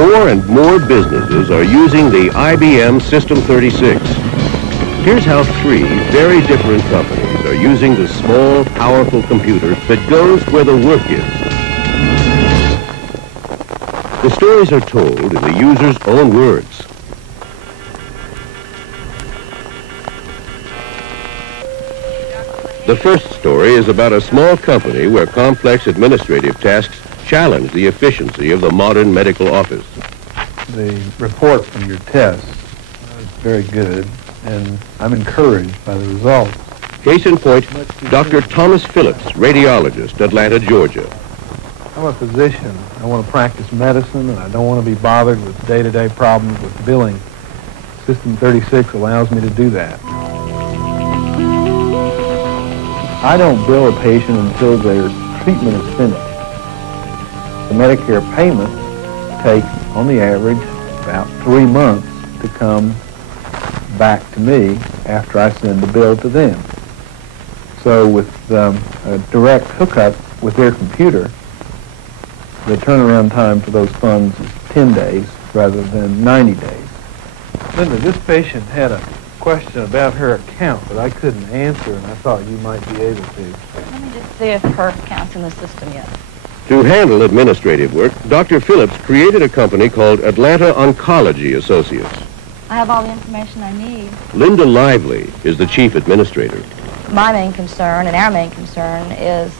More and more businesses are using the IBM System 36. Here's how 3 very different companies are using the small, powerful computer that goes where the work is. The stories are told in the user's own words. The first story is about a small company where complex administrative tasks challenge the efficiency of the modern medical office. The report from your test is very good, and I'm encouraged by the results. Case in point, Dr. Thomas Phillips, radiologist, Atlanta, Georgia. I'm a physician. I want to practice medicine, and I don't want to be bothered with day-to-day problems with billing. System 36 allows me to do that. I don't bill a patient until their treatment is finished. The Medicare payments take, on the average, about 3 months to come back to me after I send the bill to them. So with a direct hookup with their computer, the turnaround time for those funds is 10 days rather than 90 days. Linda, this patient had a question about her account that I couldn't answer, and I thought you might be able to. Let me just see if her account's in the system yet. To handle administrative work, Dr. Phillips created a company called Atlanta Oncology Associates. I have all the information I need. Linda Lively is the chief administrator. My main concern and our main concern is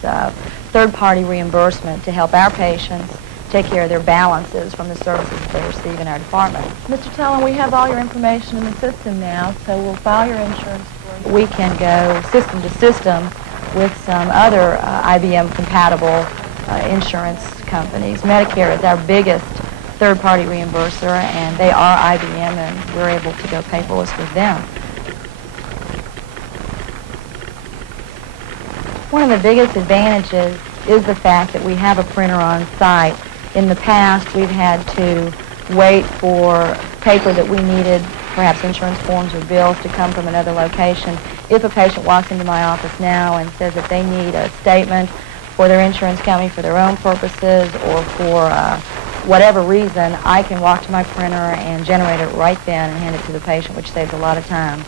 third-party reimbursement to help our patients take care of their balances from the services they receive in our department. Mr. Tellen, we have all your information in the system now, so we'll file your insurance for you. We can go system to system with some other IBM-compatible insurance companies. Medicare is our biggest third-party reimburser, and they are IBM, and we're able to go paperless with them. One of the biggest advantages is the fact that we have a printer on site. In the past, we've had to wait for paper that we needed, perhaps insurance forms or bills, to come from another location. If a patient walks into my office now and says that they need a statement for their insurance company for their own purposes or for whatever reason, I can walk to my printer and generate it right then and hand it to the patient, which saves a lot of time.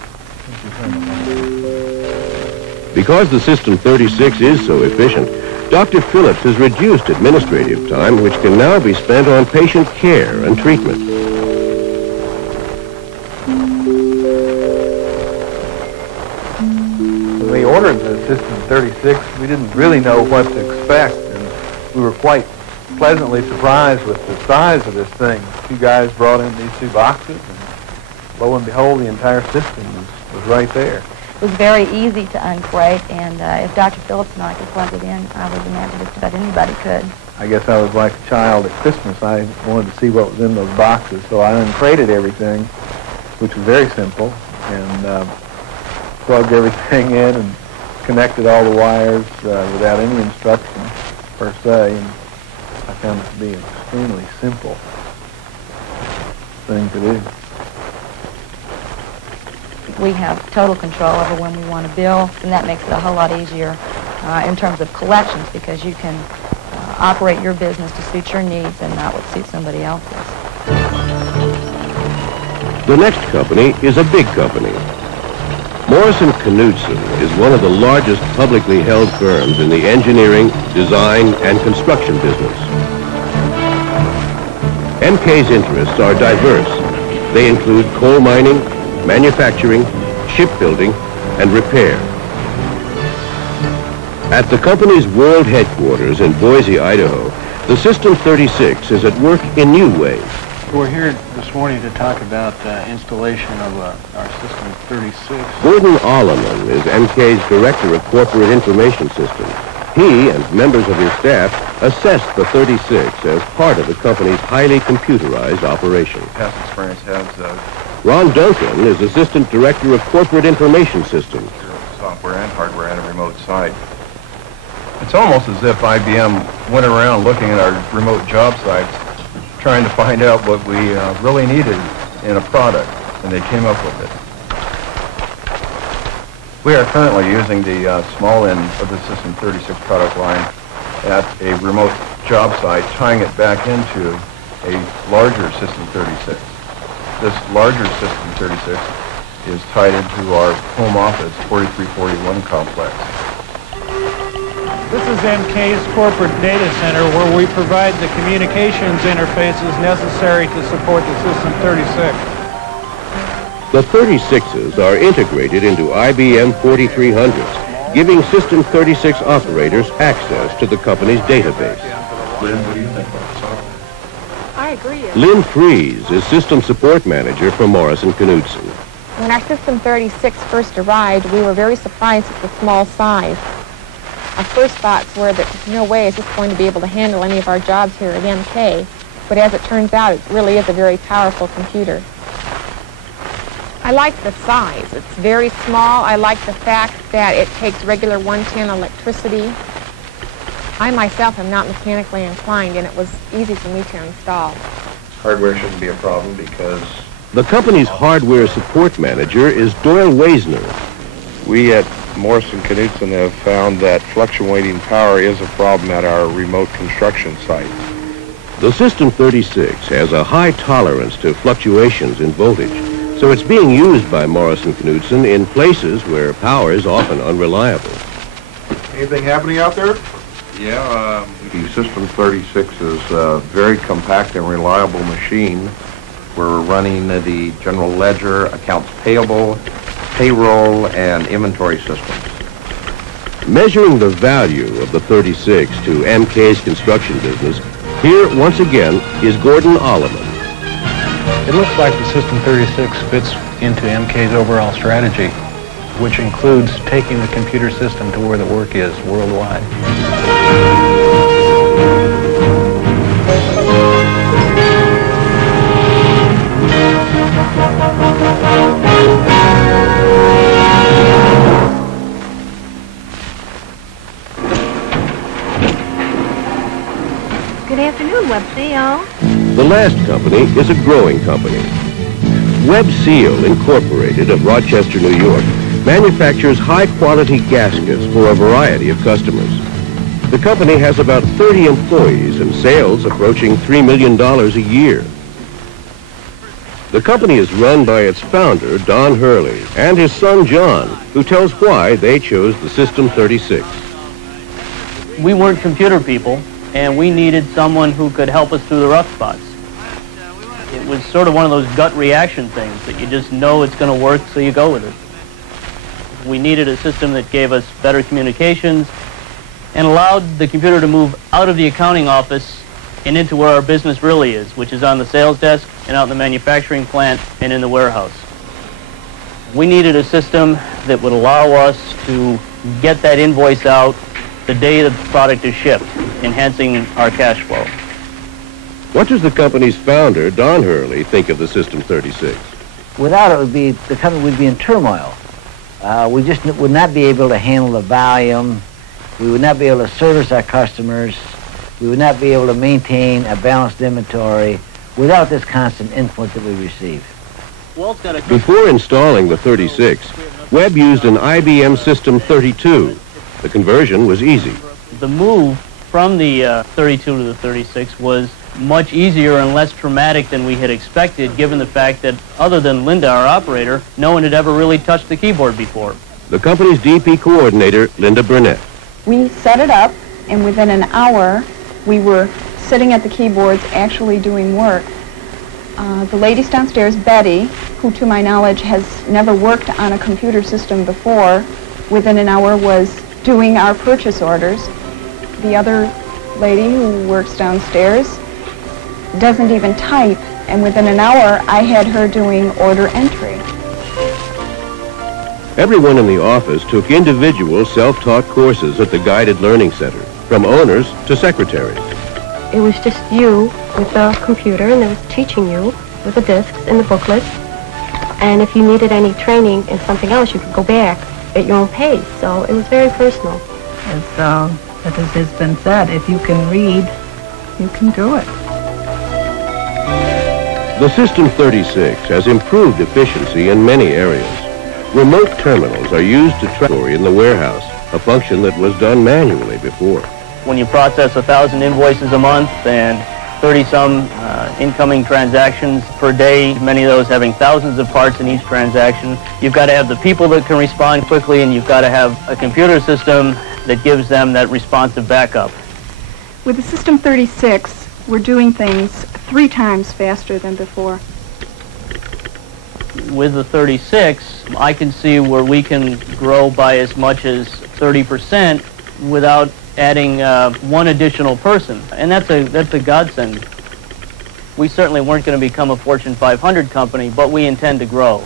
Because the System 36 is so efficient, Dr. Phillips has reduced administrative time, which can now be spent on patient care and treatment. When we ordered the System 36, we didn't really know what to expect, and we were quite pleasantly surprised with the size of this thing. 2 guys brought in these 2 boxes, and lo and behold, the entire system was right there. It was very easy to uncrate, and if Dr. Phillips and I could plug it in, I would imagine just about anybody could. I guess I was like a child at Christmas. I wanted to see what was in those boxes, so I uncrated everything, which was very simple, and plugged everything in and connected all the wires without any instruction per se, and I found it to be an extremely simple thing to do. We have total control over when we want to bill, and that makes it a whole lot easier in terms of collections, because you can operate your business to suit your needs and not what suits somebody else's. The next company is a big company. Morrison Knudsen is one of the largest publicly held firms in the engineering, design, and construction business. MK's interests are diverse. They include coal mining, manufacturing, shipbuilding, and repair. At the company's world headquarters in Boise, Idaho, the System 36 is at work in new ways. We're here this morning to talk about installation of our System 36. Gordon Alleman is MK's Director of Corporate Information Systems. He and members of his staff assessed the 36 as part of the company's highly computerized operation. Past experience has Ron Duncan is Assistant Director of Corporate Information Systems. software and hardware at a remote site. It's almost as if IBM went around looking at our remote job sites, trying to find out what we really needed in a product, and they came up with it. We are currently using the small end of the System 36 product line at a remote job site, tying it back into a larger System 36. This larger System 36 is tied into our home office 4341 complex. This is MK's corporate data center where we provide the communications interfaces necessary to support the System 36. The 36s are integrated into IBM 4300s, giving System 36 operators access to the company's database. Lynn, what do you think about the software? I agree. Lynn Fries is System Support Manager for Morrison Knudsen. When our System 36 first arrived, we were very surprised at the small size. Our first thoughts were that no way is this going to be able to handle any of our jobs here at MK, but as it turns out, it really is a very powerful computer. I like the size. It's very small. I like the fact that it takes regular 110 electricity. I myself am not mechanically inclined, and it was easy for me to install. Hardware shouldn't be a problem because The company's hardware support manager is Doyle Waisner. We at Morrison Knudsen have found that fluctuating power is a problem at our remote construction sites. The System 36 has a high tolerance to fluctuations in voltage, so it's being used by Morrison Knudsen in places where power is often unreliable. anything happening out there? Yeah, the System 36 is a very compact and reliable machine. We're running the general ledger, accounts payable, payroll, and inventory systems. Measuring the value of the 36 to MK's construction business, here once again is Gordon Alleman. It looks like the System 36 fits into MK's overall strategy, which includes taking the computer system to where the work is worldwide. Good afternoon, WebCO. The last company is a growing company. WebSeal Incorporated of Rochester, New York, manufactures high-quality gaskets for a variety of customers. The company has about 30 employees and sales approaching $3 million a year. The company is run by its founder, Don Hurley, and his son, John, who tells why they chose the System 36. We weren't computer people, and we needed someone who could help us through the rough spots. It was sort of one of those gut reaction things that you just know it's going to work, so you go with it. We needed a system that gave us better communications and allowed the computer to move out of the accounting office and into where our business really is, which is on the sales desk and out in the manufacturing plant and in the warehouse. We needed a system that would allow us to get that invoice out the day the product is shipped, enhancing our cash flow. What does the company's founder, Don Hurley, think of the System 36? Without it, the company would be in turmoil. We just would not be able to handle the volume. We would not be able to service our customers. We would not be able to maintain a balanced inventory without this constant input that we receive. Before installing the 36, Webb used an IBM System 32. The conversion was easy. The move from the 32 to the 36 was much easier and less traumatic than we had expected, given the fact that, other than Linda, our operator, no one had ever really touched the keyboard before. The company's DP coordinator, Linda Burnett. We set it up, and within an hour, we were sitting at the keyboards actually doing work. The ladies downstairs, Betty, who to my knowledge has never worked on a computer system before, within an hour was doing our purchase orders. The other lady who works downstairs doesn't even type, and within an hour I had her doing order entry. Everyone in the office took individual self-taught courses at the Guided Learning Center, from owners to secretaries. It was just you with the computer, and it was teaching you with the discs and the booklets. And if you needed any training in something else, you could go back at your own pace. So it was very personal. As has been said, if you can read, you can do it. The System 36 has improved efficiency in many areas. Remote terminals are used to track inventory in the warehouse, a function that was done manually before. When you process 1,000 invoices a month and 30-some incoming transactions per day, many of those having thousands of parts in each transaction. You've got to have the people that can respond quickly, and you've got to have a computer system that gives them that responsive backup. With the System 36, we're doing things 3 times faster than before. With the 36, I can see where we can grow by as much as 30% without adding one additional person, and that's a godsend. We certainly weren't going to become a Fortune 500 company, but we intend to grow.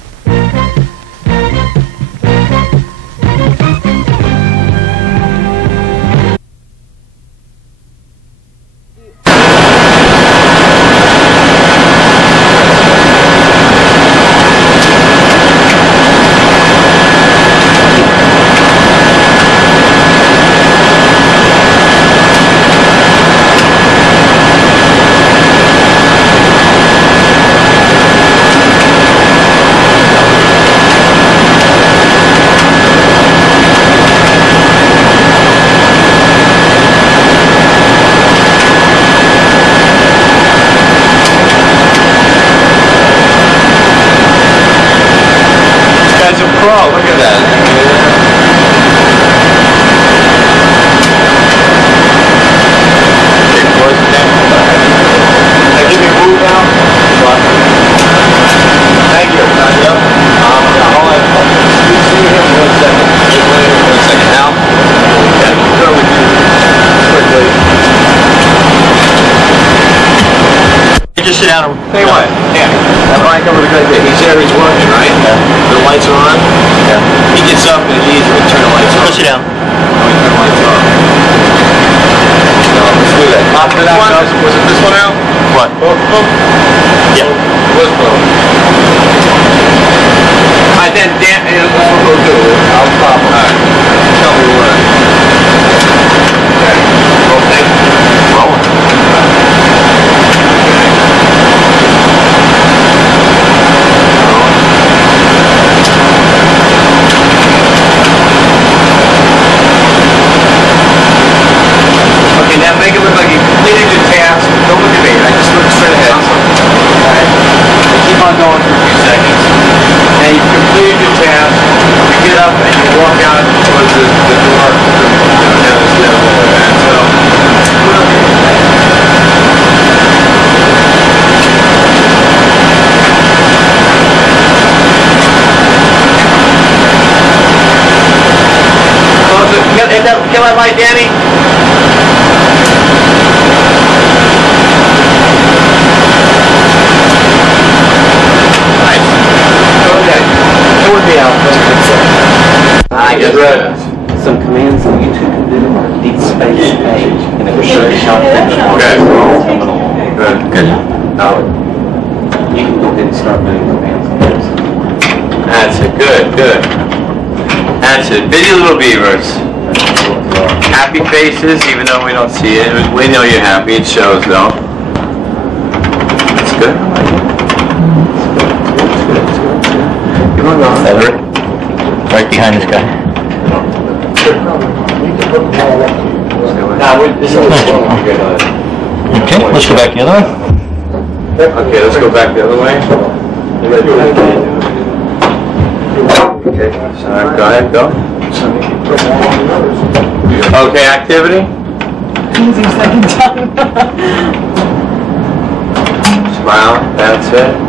Look at that. Okay, boys, I give you food now? Thank you. Yep. Hold on. You see him 1 second. 1 second now. Yeah, go with you. Quickly. Just sit down and... Tell you what, yeah. That mic over the good bit. He's there, he's working, right? Yeah. The lights are on? Yeah. He gets up and it's easy to turn the lights on. Go sit down. Oh, we turn the lights on. So, let's do that. After that, was it this one out? What? Both of them? Yeah. It was both. Alright, then, Dan, that's what we'll do. I'll stop. Alright. Tell me where. Okay. Okay. Rolling. Now make it look like you completed your task. Don't look at me. I just look straight ahead. Alright. Keep on going for a few seconds. And you've completed your task. You get up and you walk out towards the door. Down the stairs over there. So, close it. Kill that light, Danny. I get some commands that you two can do on a deep space page, and it will show you how to do it. Okay. Good. Good. Now, you can go ahead and start doing commands on this. That's it. Good. Good. That's it. Busy little beavers. Happy faces, even though we don't see it. We know you're happy. It shows, though. That's good. Come on, go. Cedric. Right behind this guy. Okay, let's go back the other way. Okay, let's go back the other way. Okay, so go ahead, go. Okay, activity. Easy second time. Smile, that's it.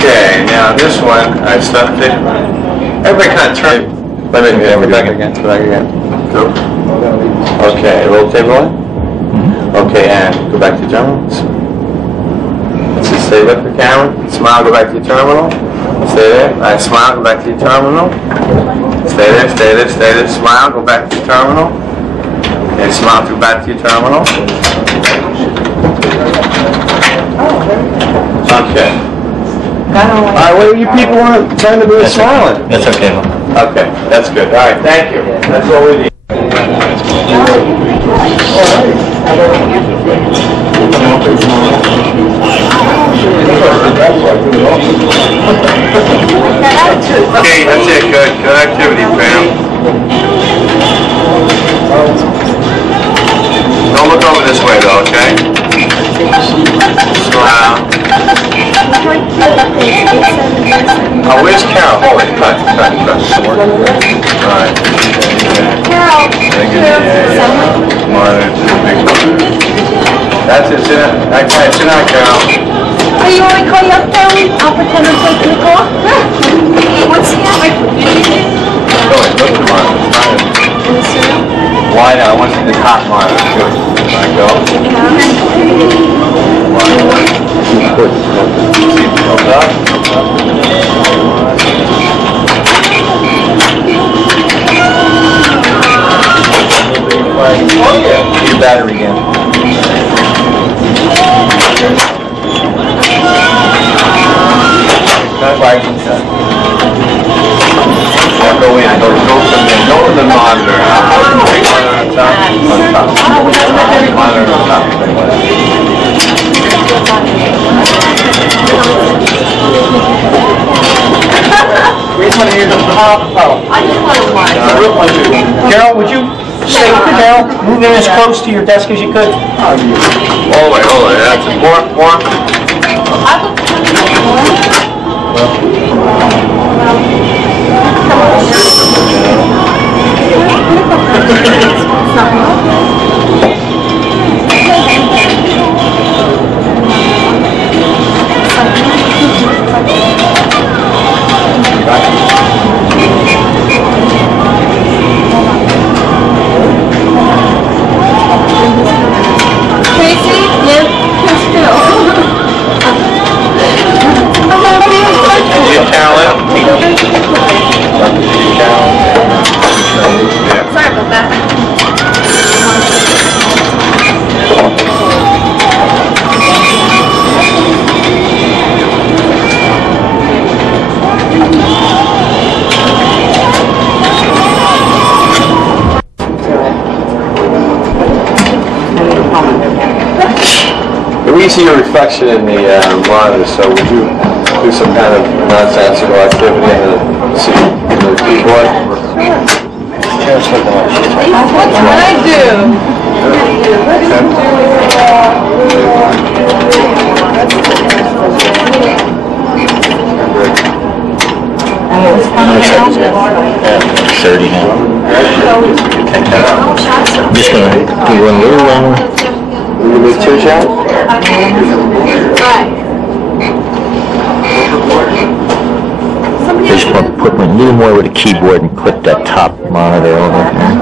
Okay, now this one, I stopped it. Everybody kind of turn. Let me go back again. Go back again. Go. Okay, rotate rolling. Okay, and go back to terminal. Let's just stay with the camera. Smile, go back to your terminal. Stay there. All right, smile, go back to your terminal. Stay there, stay there, stay there. Smile, go back to your terminal. Okay, smile, go back to your terminal. Okay. All right, what do you people want trying to do is smiling? That's okay. Okay, that's good. All right, thank you. That's all we need. Okay, that's it. Good activity, Pam. Don't look over this way, though, okay? Smile. Oh, where's Carol? Oh, wait, cut. All right. Carol. That's it. Sit down. Okay, sit down, Carol. Are you want me to call you up, Carol? I'll pretend I'm taking the call. What's the other? Go ahead, look at the monitor. Why not? I want to see the top monitor. Good. All right, go. Your battery again. Right. Now go in. Go from there. Go to the monitor. Monitor on top. Monitor on top. We just want to hear the top. I just want to watch. Carol, would you stay with the Carol? Move in as close to your desk as you could. Hold it. That's it. More. Tracy, live still. Sorry about that. We see your reflection in the monitor, so would you do some kind of nonsensical activity in the keyboard? What can I do? Yeah, 30 now. I'm just going to do one little longer. Will you make 2 shots? Just want to put a little more with the keyboard and clip that top monitor over here.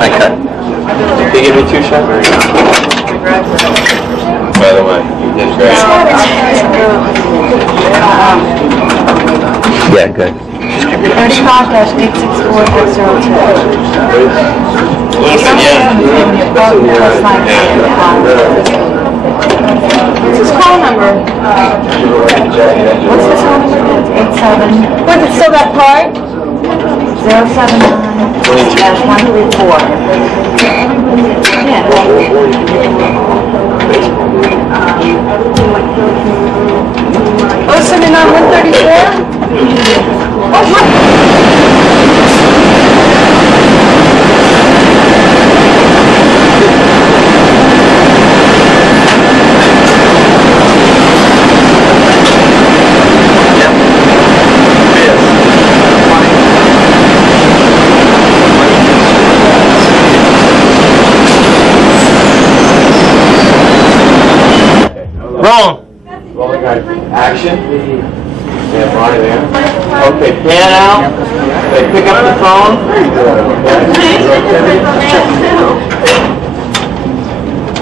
I cut. Can you give me 2 shots? By the way, you did great. Yeah, good. First contact 864-02. What's his call number? What's his phone number? 87. What's it still that part? 079-134. Oh, Action. Yeah, right there. Okay, pan out. Okay, pick up the phone.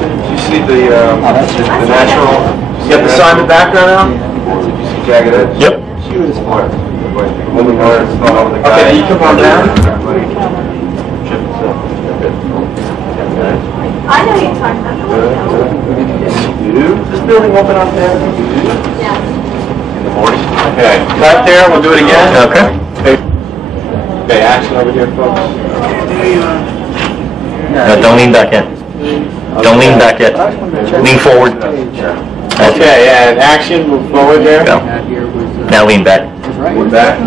Did you see the natural? You got the Simon background out? Did you see Jagged Edge? Yep. She was smart. Okay, you come on down. I know you're talking about. Is this building open up there? Yes. In the morning? Okay, cut there, we'll do it again. Okay. Okay, action over here, folks. No, don't lean back in. Don't lean back yet. Lean forward. Okay, and action, move forward there. Go. Now lean back. Move back.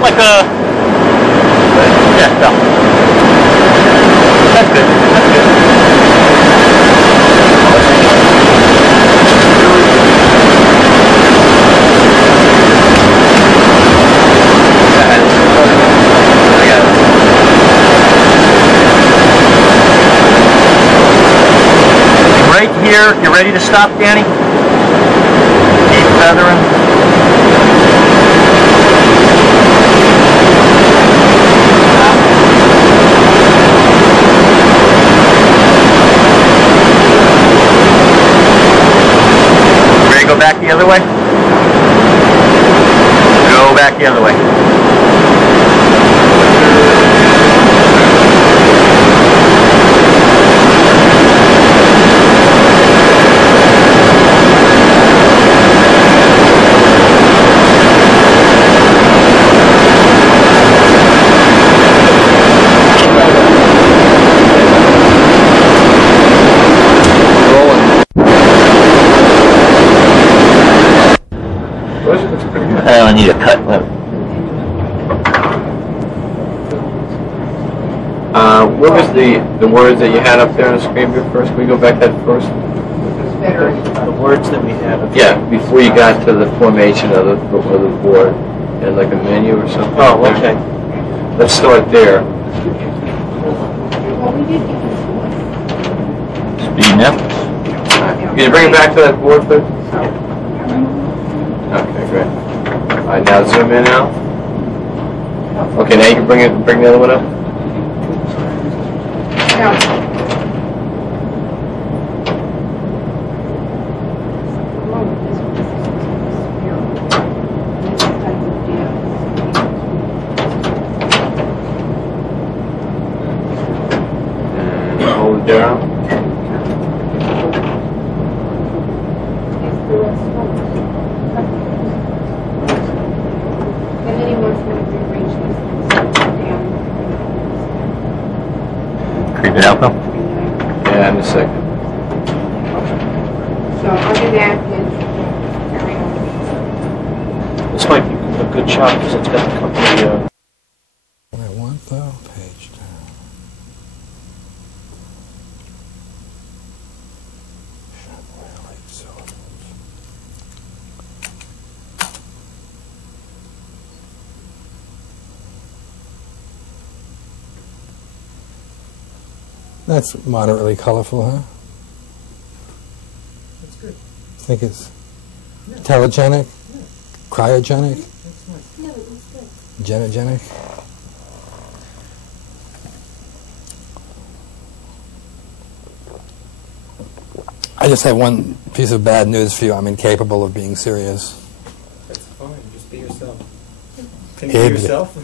Like a... Yeah, no. That's good. That's good. Right here, you ready to stop, Danny? Keep feathering. Go back the other way. Go back the other way. I need a cut. What was the words that you had up there on the screen first? Can we go back that first? The words that we have. Yeah, before you got to the formation of the board, and like a menu or something. Oh, okay. Let's start there. Speeding up. Can you bring it back to that board, please? Okay, great. All right, now zoom in now. Okay, now you can bring the other one up. And hold it down. Creep it out though. Yeah, in a second. So under that is This might be a good shot because it's got the company. I want the page down. That's moderately colorful, huh? That's good. Think it's telegenic, cryogenic, No, it was good. genogenic. I just have one piece of bad news for you. I'm incapable of being serious. That's fine. Just be yourself. Can you be be yourself?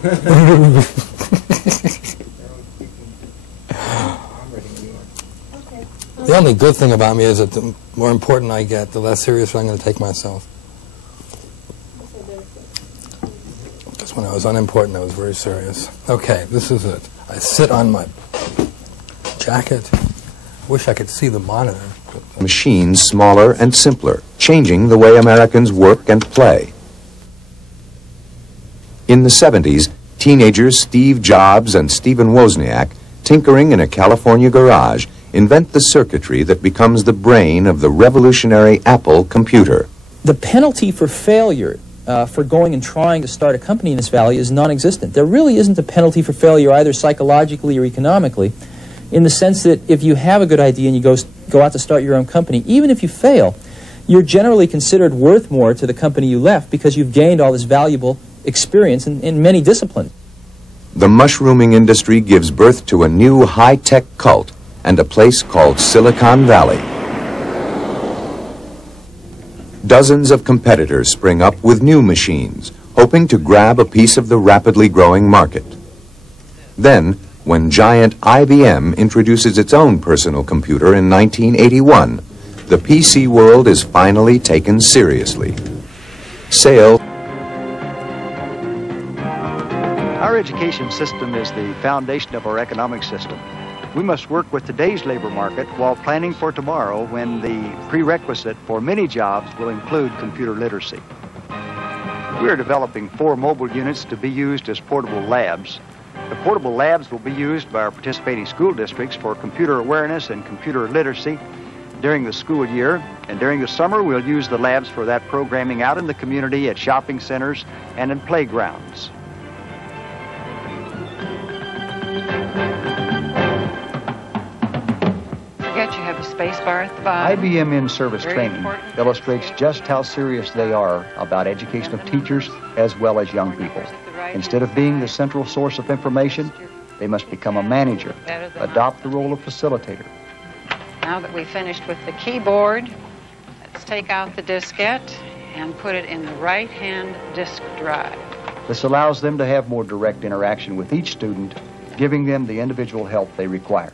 The only good thing about me is that the more important I get, the less seriously I'm going to take myself. Because when I was unimportant, I was very serious. Okay, this is it. I sit on my jacket. Wish I could see the monitor. Machines smaller and simpler, changing the way Americans work and play. In the 70s, teenagers Steve Jobs and Stephen Wozniak, tinkering in a California garage, invent the circuitry that becomes the brain of the revolutionary Apple computer. The penalty for failure for going and trying to start a company in this valley is non-existent. There really isn't a penalty for failure either psychologically or economically, in the sense that if you have a good idea and you go out to start your own company, even if you fail, you're generally considered worth more to the company you left because you've gained all this valuable experience in many disciplines. The mushrooming industry gives birth to a new high-tech cult and a place called Silicon Valley. Dozens of competitors spring up with new machines, hoping to grab a piece of the rapidly growing market. Then, when giant IBM introduces its own personal computer in 1981, the PC world is finally taken seriously. Sales. Our education system is the foundation of our economic system. We must work with today's labor market while planning for tomorrow, when the prerequisite for many jobs will include computer literacy. We are developing 4 mobile units to be used as portable labs. The portable labs will be used by our participating school districts for computer awareness and computer literacy during the school year. And during the summer, we'll use the labs for that programming out in the community, at shopping centers, and in playgrounds. You have a space bar at the bottom. IBM in-service Very training important. illustrates just how serious they are about education of teachers as well as young people. Instead of being the central source of information, they must become a manager, adopt the role of facilitator. Now that we've finished with the keyboard, let's take out the diskette and put it in the right-hand disk drive. This allows them to have more direct interaction with each student, giving them the individual help they require.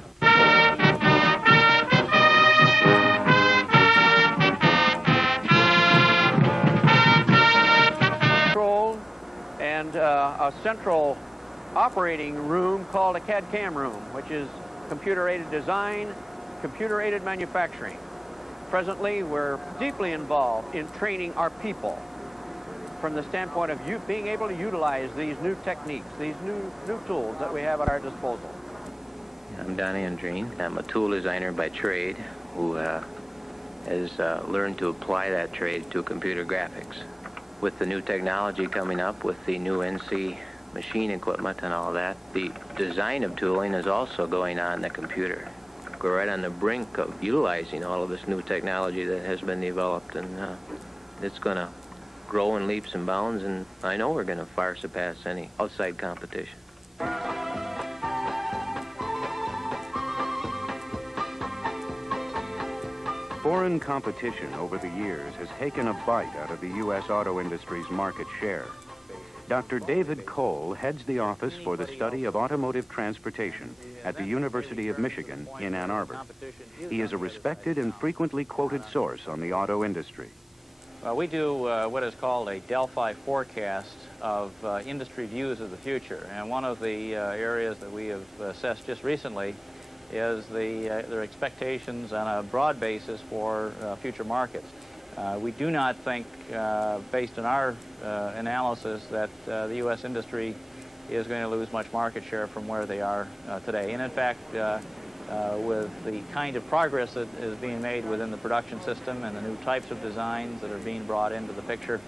And a central operating room called a CAD-CAM room, which is computer-aided design, computer-aided manufacturing. Presently, we're deeply involved in training our people from the standpoint of being able to utilize these new techniques, these new tools that we have at our disposal. I'm Don Andreen. I'm a tool designer by trade who has learned to apply that trade to computer graphics. With the new technology coming up, with the new NC machine equipment and all that, the design of tooling is also going on in the computer. We're right on the brink of utilizing all of this new technology that has been developed, and it's going to grow in leaps and bounds, and I know we're going to far surpass any outside competition. Foreign competition over the years has taken a bite out of the U.S. auto industry's market share. Dr. David Cole heads the Office for the Study of Automotive Transportation at the University of Michigan in Ann Arbor. He is a respected and frequently quoted source on the auto industry. We do what is called a Delphi forecast of industry views of the future, and one of the areas that we have assessed just recently is their expectations on a broad basis for future markets. We do not think, based on our analysis, that the U.S. industry is going to lose much market share from where they are today. And in fact, with the kind of progress that is being made within the production system and the new types of designs that are being brought into the picture,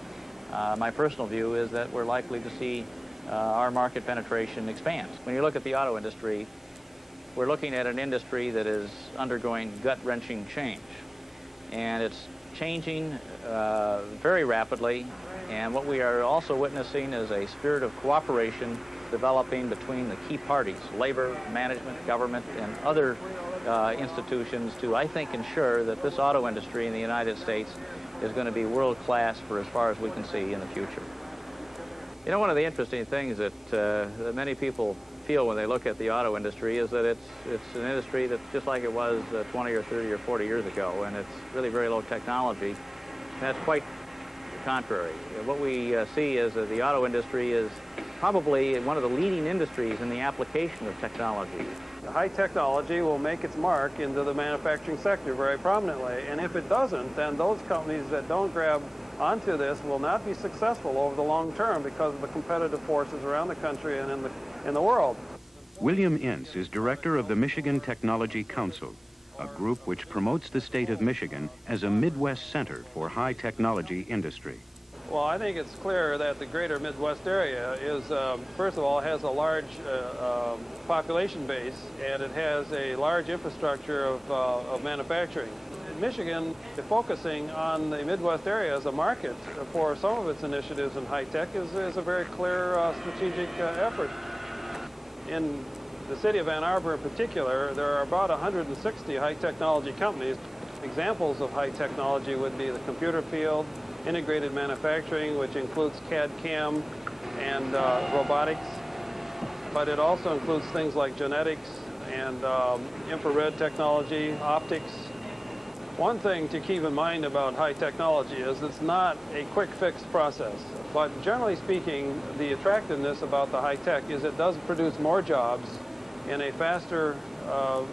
my personal view is that we're likely to see our market penetration expand. When you look at the auto industry, we're looking at an industry that is undergoing gut-wrenching change. And it's changing very rapidly, and what we are also witnessing is a spirit of cooperation developing between the key parties, labor, management, government, and other institutions to, I think, ensure that this auto industry in the United States is going to be world-class for as far as we can see in the future. You know, one of the interesting things that many people feel when they look at the auto industry is that it's an industry that's just like it was 20 or 30 or 40 years ago, and it's really very low technology. And that's quite contrary. What we see is that the auto industry is probably one of the leading industries in the application of technology. High technology will make its mark into the manufacturing sector very prominently, and if it doesn't, then those companies that don't grab onto this will not be successful over the long term because of the competitive forces around the country and in the world. William Ince is director of the Michigan Technology Council, a group which promotes the state of Michigan as a Midwest center for high technology industry. Well, I think it's clear that the greater Midwest area is, first of all, has a large population base, and it has a large infrastructure of manufacturing. Michigan, focusing on the Midwest area as a market for some of its initiatives in high-tech is a very clear strategic effort. In the city of Ann Arbor in particular, there are about 160 high-technology companies. Examples of high technology would be the computer field, integrated manufacturing, which includes CAD/CAM and robotics, but it also includes things like genetics and infrared technology, optics. One thing to keep in mind about high technology is it's not a quick fix process, but generally speaking, the attractiveness about the high tech is it does produce more jobs in a faster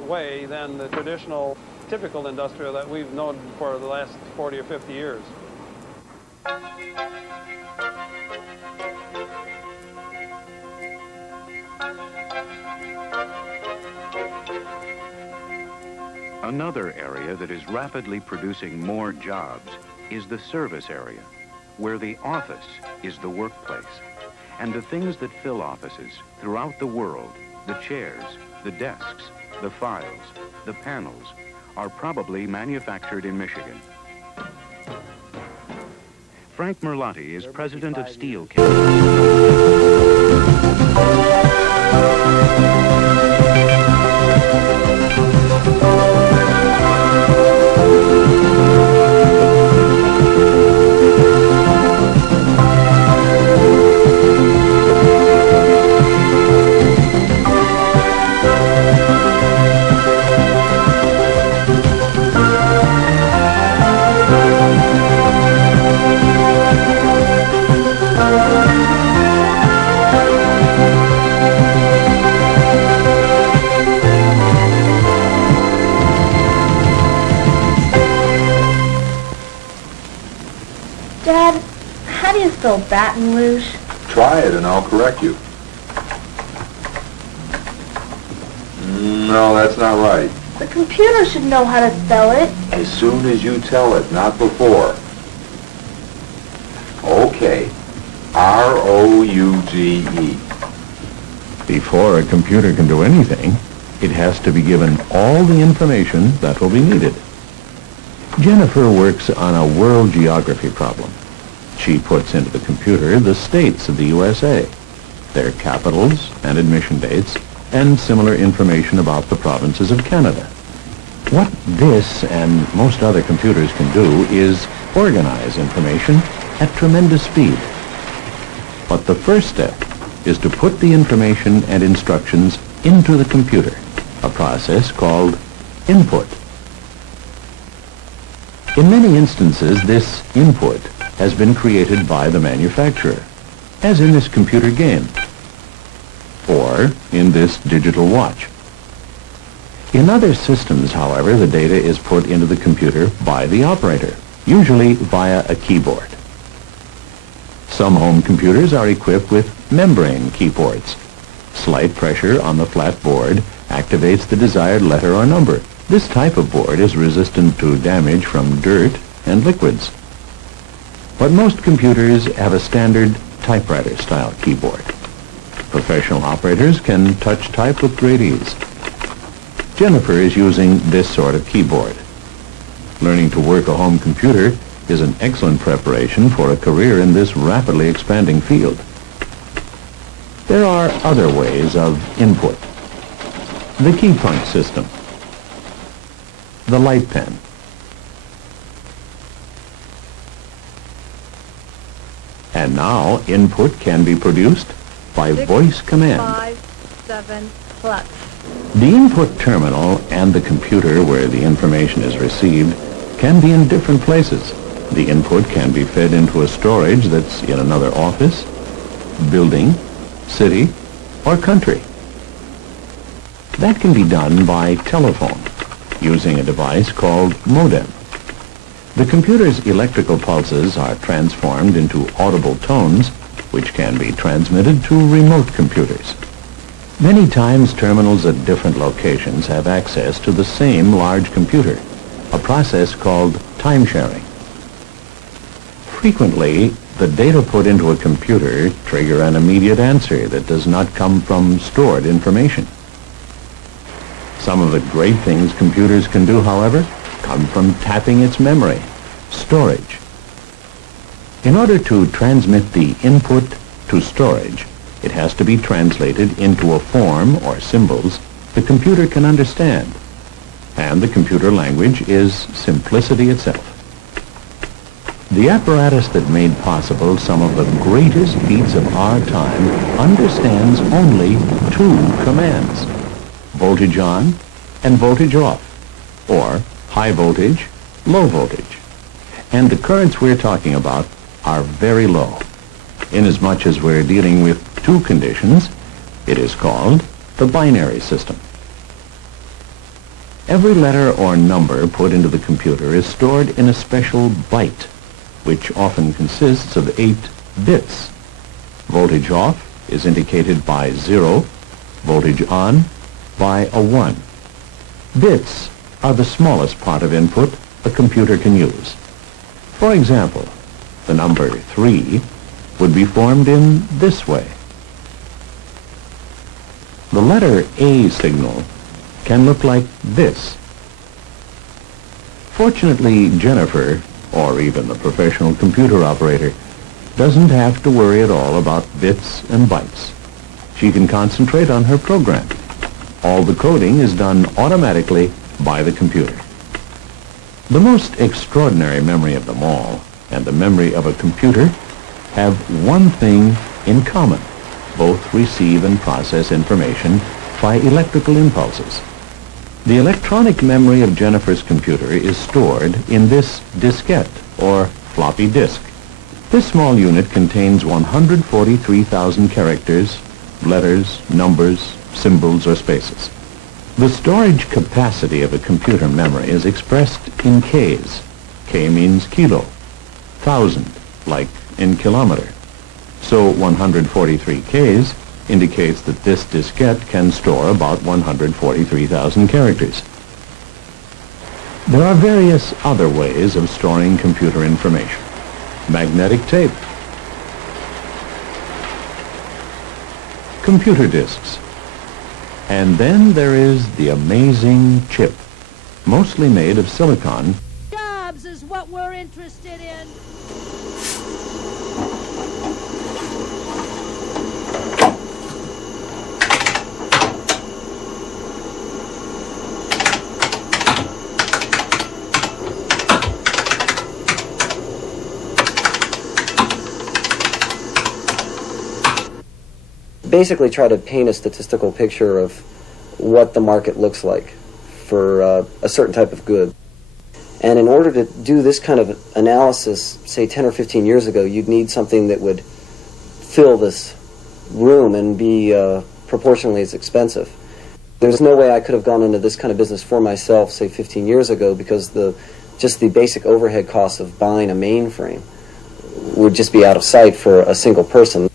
way than the traditional, typical industrial that we've known for the last 40 or 50 years. Another area that is rapidly producing more jobs is the service area, where the office is the workplace. And the things that fill offices throughout the world, the chairs, the desks, the files, the panels, are probably manufactured in Michigan. Frank Merlotti is president of Steel Dad, how do you spell Baton Rouge? Try it and I'll correct you. No, that's not right. The computer should know how to spell it. As soon as you tell it, not before. Okay. R-O-U-G-E. Before a computer can do anything, it has to be given all the information that will be needed. Jennifer works on a world geography problem. She puts into the computer the states of the USA, their capitals and admission dates, and similar information about the provinces of Canada. What this and most other computers can do is organize information at tremendous speed. But the first step is to put the information and instructions into the computer, a process called input. In many instances, this input has been created by the manufacturer, as in this computer game, or in this digital watch. In other systems, however, the data is put into the computer by the operator, usually via a keyboard. Some home computers are equipped with membrane keyboards. Slight pressure on the flat board activates the desired letter or number. This type of board is resistant to damage from dirt and liquids. But most computers have a standard typewriter-style keyboard. Professional operators can touch type with great ease. Jennifer is using this sort of keyboard. Learning to work a home computer is an excellent preparation for a career in this rapidly expanding field. There are other ways of input. The key punch system, the light pen, and now input can be produced by voice command. 5, 7, plus. The input terminal and the computer where the information is received can be in different places. The input can be fed into a storage that's in another office, building, city, or country. That can be done by telephone, using a device called modem. The computer's electrical pulses are transformed into audible tones, which can be transmitted to remote computers. Many times, terminals at different locations have access to the same large computer, a process called time sharing. Frequently, the data put into a computer trigger an immediate answer that does not come from stored information. Some of the great things computers can do, however, come from tapping its memory, storage. In order to transmit the input to storage, it has to be translated into a form or symbols the computer can understand. And the computer language is simplicity itself. The apparatus that made possible some of the greatest feats of our time understands only two commands, voltage on and voltage off, or high voltage, low voltage. And the currents we're talking about are very low. Inasmuch as we're dealing with two conditions, it is called the binary system. Every letter or number put into the computer is stored in a special byte, which often consists of 8 bits. Voltage off is indicated by 0, voltage on by a 1. Bits are the smallest part of input a computer can use. For example, the number 3 would be formed in this way. The letter A signal can look like this. Fortunately, Jennifer, or even the professional computer operator, doesn't have to worry at all about bits and bytes. She can concentrate on her program. All the coding is done automatically by the computer. The most extraordinary memory of them all, and the memory of a computer, have one thing in common. Both receive and process information by electrical impulses. The electronic memory of Jennifer's computer is stored in this diskette, or floppy disk. This small unit contains 143,000 characters, letters, numbers, symbols, or spaces. The storage capacity of a computer memory is expressed in Ks. K means kilo, 1,000, like in kilometer. So 143 Ks indicates that this diskette can store about 143,000 characters. There are various other ways of storing computer information. Magnetic tape, computer disks, and then there is the amazing chip, mostly made of silicon. Jobs is what we're interested in. Basically try to paint a statistical picture of what the market looks like for a certain type of good. And in order to do this kind of analysis, say 10 or 15 years ago, you'd need something that would fill this room and be proportionally as expensive. There's no way I could have gone into this kind of business for myself, say 15 years ago, because just the basic overhead costs of buying a mainframe would just be out of sight for a single person.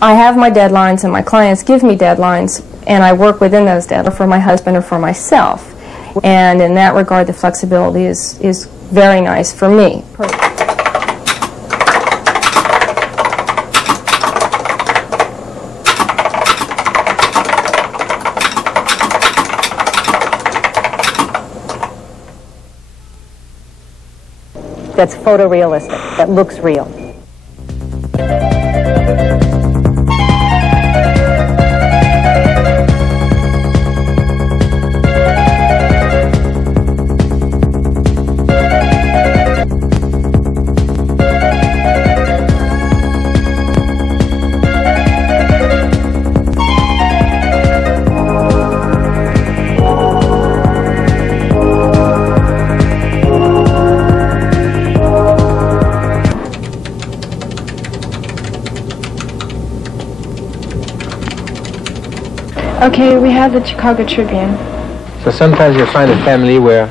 I have my deadlines and my clients give me deadlines and I work within those deadlines for my husband or for myself. And in that regard, the flexibility is very nice for me. That's photorealistic, that looks real. Okay, we have the Chicago Tribune. So sometimes you'll find a family where